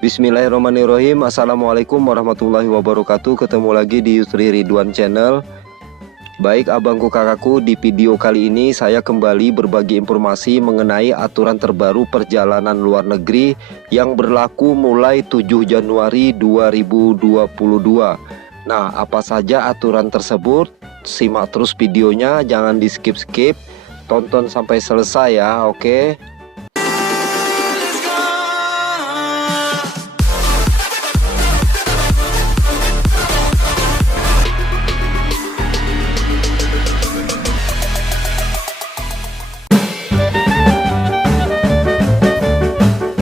Bismillahirrahmanirrahim. Assalamualaikum warahmatullahi wabarakatuh. Ketemu lagi di Yusri Ridwan Channel. Baik abangku kakakku, di video kali ini saya kembali berbagi informasi mengenai aturan terbaru perjalanan luar negeri yang berlaku mulai 7 Januari 2022. Nah, apa saja aturan tersebut? Simak terus videonya, jangan di skip-skip. Tonton sampai selesai ya, oke?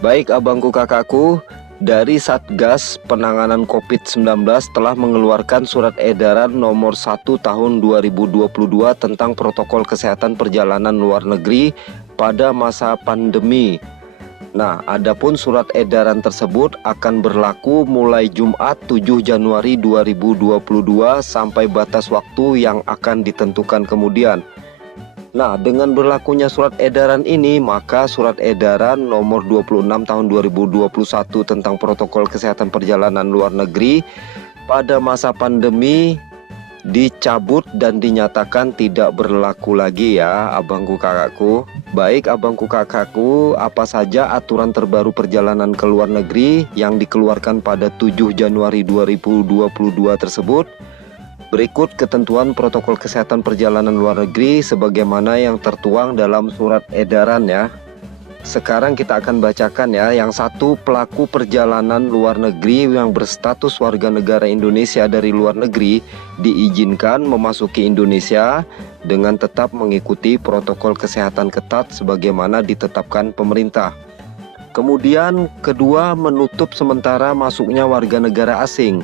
Baik abangku kakakku, dari Satgas Penanganan COVID-19 telah mengeluarkan surat edaran nomor 1 tahun 2022 tentang protokol kesehatan perjalanan luar negeri pada masa pandemi. Nah, adapun surat edaran tersebut akan berlaku mulai Jumat 7 Januari 2022 sampai batas waktu yang akan ditentukan kemudian. Nah, dengan berlakunya surat edaran ini, maka surat edaran nomor 26 tahun 2021 tentang protokol kesehatan perjalanan luar negeri pada masa pandemi dicabut dan dinyatakan tidak berlaku lagi ya abangku kakakku. Baik abangku kakakku, apa saja aturan terbaru perjalanan ke luar negeri yang dikeluarkan pada 7 Januari 2022 tersebut? Berikut ketentuan protokol kesehatan perjalanan luar negeri sebagaimana yang tertuang dalam surat edaran ya. Sekarang kita akan bacakan ya. Yang satu, pelaku perjalanan luar negeri yang berstatus warga negara Indonesia dari luar negeri diizinkan memasuki Indonesia dengan tetap mengikuti protokol kesehatan ketat sebagaimana ditetapkan pemerintah. Kemudian kedua, menutup sementara masuknya warga negara asing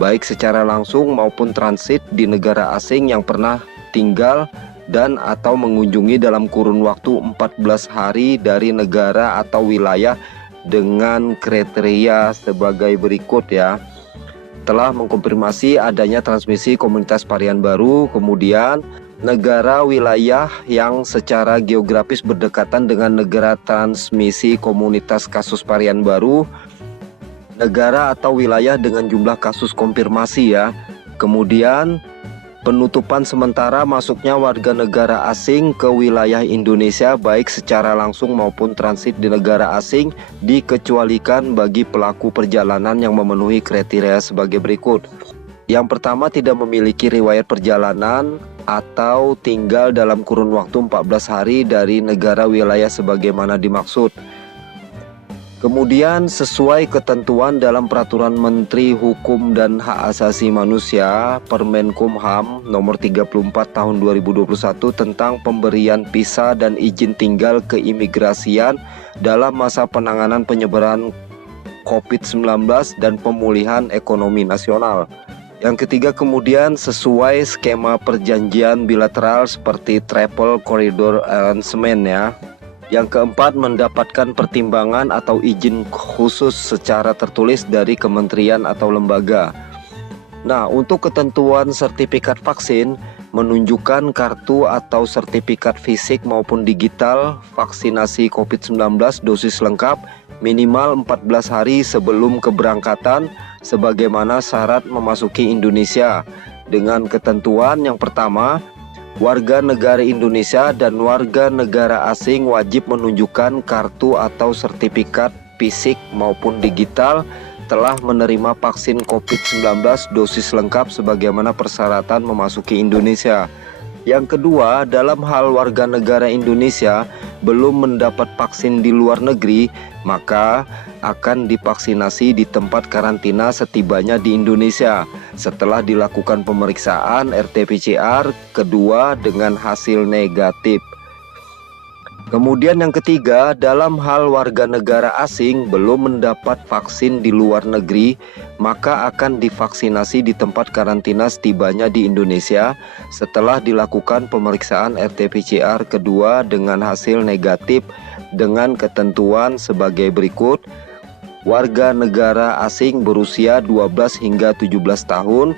baik secara langsung maupun transit di negara asing yang pernah tinggal dan atau mengunjungi dalam kurun waktu 14 hari dari negara atau wilayah dengan kriteria sebagai berikut ya. Telah mengkonfirmasi adanya transmisi komunitas varian baru, kemudian negara wilayah yang secara geografis berdekatan dengan negara transmisi komunitas kasus varian baru, negara atau wilayah dengan jumlah kasus konfirmasi ya. Kemudian penutupan sementara masuknya warga negara asing ke wilayah Indonesia baik secara langsung maupun transit di negara asing dikecualikan bagi pelaku perjalanan yang memenuhi kriteria sebagai berikut. Yang pertama, tidak memiliki riwayat perjalanan atau tinggal dalam kurun waktu 14 hari dari negara wilayah sebagaimana dimaksud. Kemudian sesuai ketentuan dalam Peraturan Menteri Hukum dan Hak Asasi Manusia Permenkumham nomor 34 tahun 2021 tentang pemberian visa dan izin tinggal keimigrasian dalam masa penanganan penyebaran COVID-19 dan pemulihan ekonomi nasional. Yang ketiga, kemudian sesuai skema perjanjian bilateral seperti Travel Corridor Arrangement ya. Yang keempat, mendapatkan pertimbangan atau izin khusus secara tertulis dari kementerian atau lembaga. Nah, untuk ketentuan sertifikat vaksin, menunjukkan kartu atau sertifikat fisik maupun digital vaksinasi COVID-19 dosis lengkap minimal 14 hari sebelum keberangkatan sebagaimana syarat memasuki Indonesia. Dengan ketentuan yang pertama, warga negara Indonesia dan warga negara asing wajib menunjukkan kartu atau sertifikat fisik maupun digital telah menerima vaksin COVID-19 dosis lengkap sebagaimana persyaratan memasuki Indonesia. Yang kedua, dalam hal warga negara Indonesia belum mendapat vaksin di luar negeri, maka akan divaksinasi di tempat karantina setibanya di Indonesia setelah dilakukan pemeriksaan RT-PCR kedua dengan hasil negatif. Kemudian yang ketiga, dalam hal warga negara asing belum mendapat vaksin di luar negeri, maka akan divaksinasi di tempat karantina setibanya di Indonesia setelah dilakukan pemeriksaan RT-PCR kedua dengan hasil negatif dengan ketentuan sebagai berikut. Warga negara asing berusia 12 hingga 17 tahun,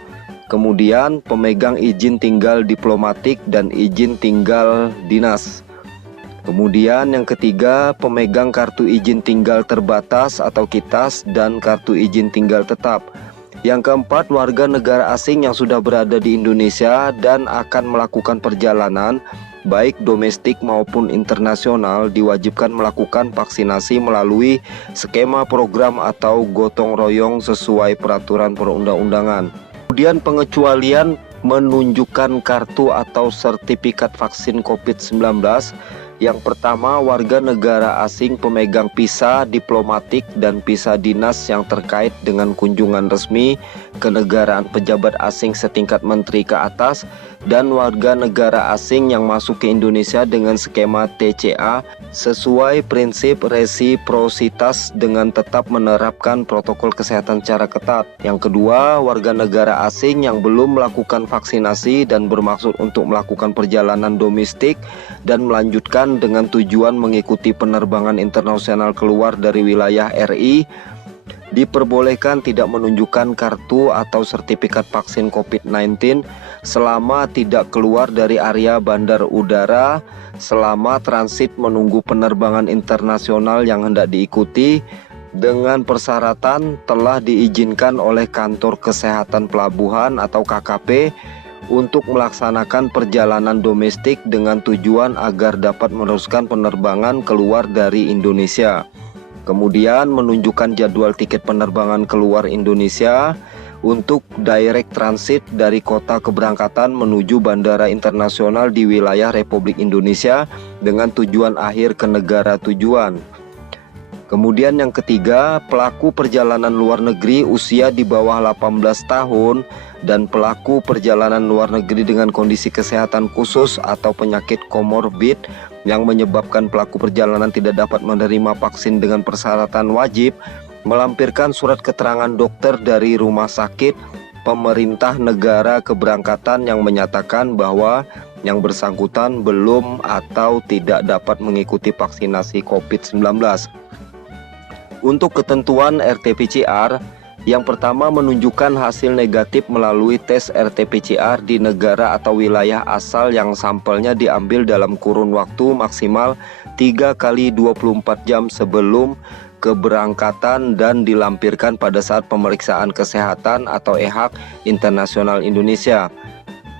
kemudian pemegang izin tinggal diplomatik dan izin tinggal dinas. Kemudian yang ketiga, pemegang kartu izin tinggal terbatas atau KITAS dan kartu izin tinggal tetap. Yang keempat, warga negara asing yang sudah berada di Indonesia dan akan melakukan perjalanan baik domestik maupun internasional diwajibkan melakukan vaksinasi melalui skema program atau gotong royong sesuai peraturan perundang-undangan. Kemudian pengecualian menunjukkan kartu atau sertifikat vaksin COVID-19. Yang pertama, warga negara asing pemegang visa diplomatik dan visa dinas yang terkait dengan kunjungan resmi kenegaraan pejabat asing setingkat menteri ke atas, dan warga negara asing yang masuk ke Indonesia dengan skema TCA sesuai prinsip resiprositas dengan tetap menerapkan protokol kesehatan secara ketat. Yang kedua, warga negara asing yang belum melakukan vaksinasi dan bermaksud untuk melakukan perjalanan domestik dan melanjutkan dengan tujuan mengikuti penerbangan internasional keluar dari wilayah RI diperbolehkan tidak menunjukkan kartu atau sertifikat vaksin COVID-19 selama tidak keluar dari area bandar udara selama transit menunggu penerbangan internasional yang hendak diikuti, dengan persyaratan telah diizinkan oleh kantor kesehatan pelabuhan atau KKP untuk melaksanakan perjalanan domestik dengan tujuan agar dapat meneruskan penerbangan keluar dari Indonesia. Kemudian menunjukkan jadwal tiket penerbangan keluar Indonesia untuk direct transit dari kota keberangkatan menuju bandara internasional di wilayah Republik Indonesia dengan tujuan akhir ke negara tujuan. Kemudian yang ketiga, pelaku perjalanan luar negeri usia di bawah 18 tahun dan pelaku perjalanan luar negeri dengan kondisi kesehatan khusus atau penyakit komorbid yang menyebabkan pelaku perjalanan tidak dapat menerima vaksin dengan persyaratan wajib melampirkan surat keterangan dokter dari rumah sakit pemerintah negara keberangkatan yang menyatakan bahwa yang bersangkutan belum atau tidak dapat mengikuti vaksinasi COVID-19. Untuk ketentuan RT-PCR, yang pertama menunjukkan hasil negatif melalui tes RT-PCR di negara atau wilayah asal yang sampelnya diambil dalam kurun waktu maksimal 3 kali 24 jam sebelum keberangkatan dan dilampirkan pada saat pemeriksaan kesehatan atau EHAK Internasional Indonesia.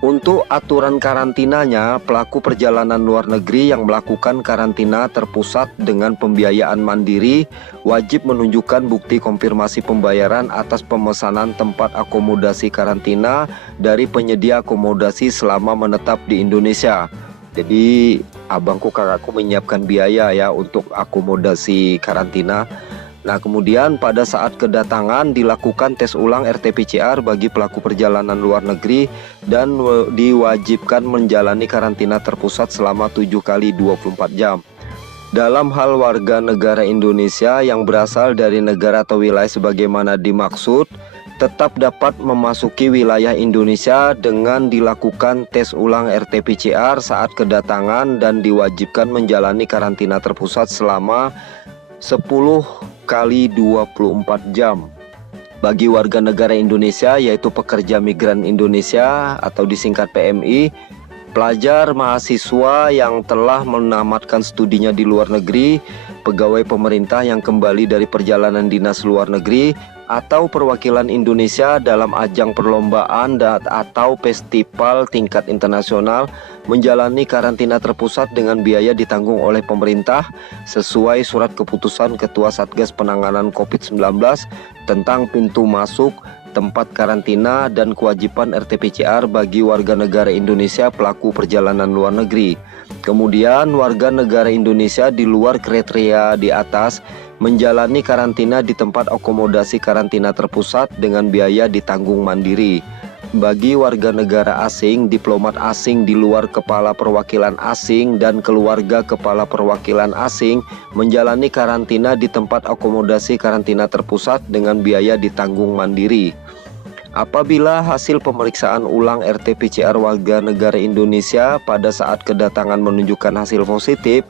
Untuk aturan karantinanya, pelaku perjalanan luar negeri yang melakukan karantina terpusat dengan pembiayaan mandiri wajib menunjukkan bukti konfirmasi pembayaran atas pemesanan tempat akomodasi karantina dari penyedia akomodasi selama menetap di Indonesia. Jadi abangku kakakku menyiapkan biaya ya untuk akomodasi karantina. Nah, kemudian pada saat kedatangan dilakukan tes ulang RT-PCR bagi pelaku perjalanan luar negeri dan diwajibkan menjalani karantina terpusat selama 7 kali 24 jam. Dalam hal warga negara Indonesia yang berasal dari negara atau wilayah sebagaimana dimaksud, tetap dapat memasuki wilayah Indonesia dengan dilakukan tes ulang RT-PCR saat kedatangan dan diwajibkan menjalani karantina terpusat selama 10 kali 24 jam. Bagi warga negara Indonesia yaitu pekerja migran Indonesia atau disingkat PMI, pelajar mahasiswa yang telah menamatkan studinya di luar negeri, pegawai pemerintah yang kembali dari perjalanan dinas luar negeri, atau perwakilan Indonesia dalam ajang perlombaan atau festival tingkat internasional menjalani karantina terpusat dengan biaya ditanggung oleh pemerintah sesuai surat keputusan Ketua Satgas Penanganan COVID-19 tentang pintu masuk, tempat karantina, dan kewajiban RT-PCR bagi warga negara Indonesia pelaku perjalanan luar negeri. Kemudian warga negara Indonesia di luar kriteria di atas menjalani karantina di tempat akomodasi karantina terpusat dengan biaya ditanggung mandiri. Bagi warga negara asing, diplomat asing di luar kepala perwakilan asing dan keluarga kepala perwakilan asing menjalani karantina di tempat akomodasi karantina terpusat dengan biaya ditanggung mandiri. Apabila hasil pemeriksaan ulang RT-PCR warga negara Indonesia pada saat kedatangan menunjukkan hasil positif,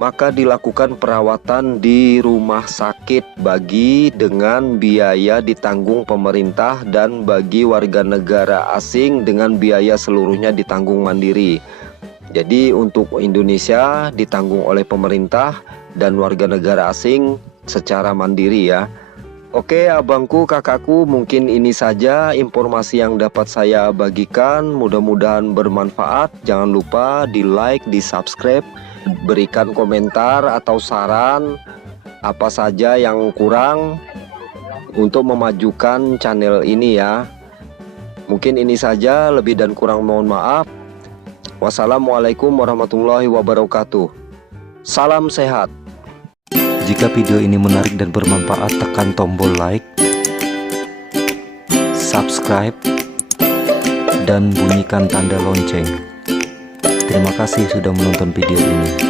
maka dilakukan perawatan di rumah sakit bagi dengan biaya ditanggung pemerintah, dan bagi warga negara asing dengan biaya seluruhnya ditanggung mandiri. Jadi untuk Indonesia ditanggung oleh pemerintah dan warga negara asing secara mandiri ya. Oke abangku kakakku, mungkin ini saja informasi yang dapat saya bagikan. Mudah-mudahan bermanfaat. Jangan lupa di like, di subscribe, berikan komentar atau saran apa saja yang kurang untuk memajukan channel ini ya. Mungkin ini saja, lebih dan kurang mohon maaf. Wassalamualaikum warahmatullahi wabarakatuh. Salam sehat. Jika video ini menarik dan bermanfaat, tekan tombol like, subscribe, dan bunyikan tanda lonceng. Terima kasih sudah menonton video ini.